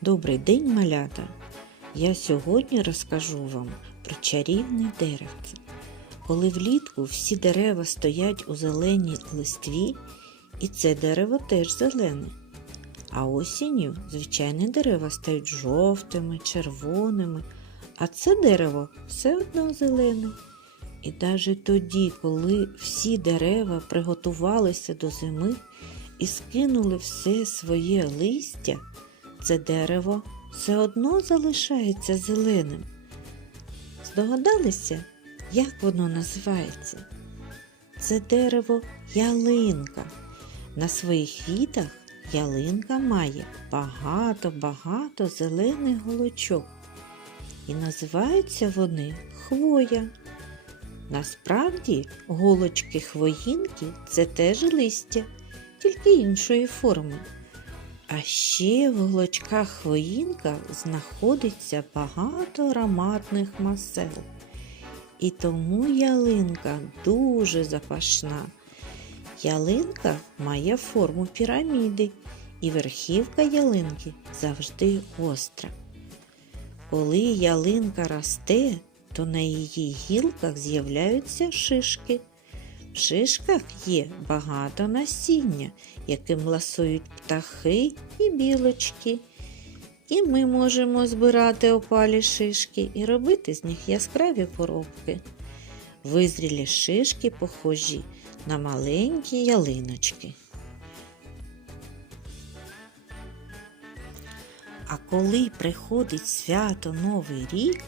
Добрий день, малята! Я сьогодні розкажу вам про чарівне деревце. Коли влітку всі дерева стоять у зеленій листві, і це дерево теж зелене. А осінню звичайні дерева стають жовтими, червоними, а це дерево все одно зелене. І навіть тоді, коли всі дерева приготувалися до зими і скинули все своє листя, це дерево все одно залишається зеленим. Здогадалися, як воно називається? Це дерево ялинка. На своїх вітах ялинка має багато-багато зелених голочок. І називаються вони хвоя. Насправді голочки хвоїнки це теж листя, тільки іншої форми. А ще в голочках хвоїнка знаходиться багато ароматних масел. І тому ялинка дуже запашна. Ялинка має форму піраміди, і верхівка ялинки завжди гостра. Коли ялинка росте, то на її гілках з'являються шишки. В шишках є багато насіння, яким ласують птахи і білочки. І ми можемо збирати опалі шишки і робити з них яскраві поробки. Визрілі шишки похожі на маленькі ялиночки. А коли приходить свято Новий рік,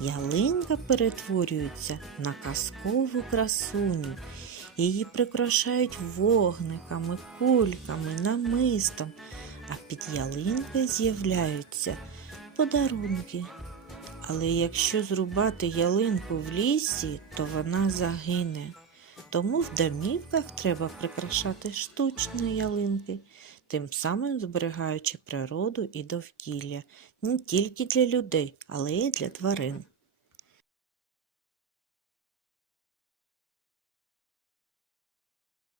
ялинка перетворюється на казкову красуню. Її прикрашають вогниками, кульками, намистом, а під ялинкою з'являються подарунки. Але якщо зрубати ялинку в лісі, то вона загине. Тому в домівках треба прикрашати штучні ялинки, тим самим зберігаючи природу і довкілля не тільки для людей, але й для тварин.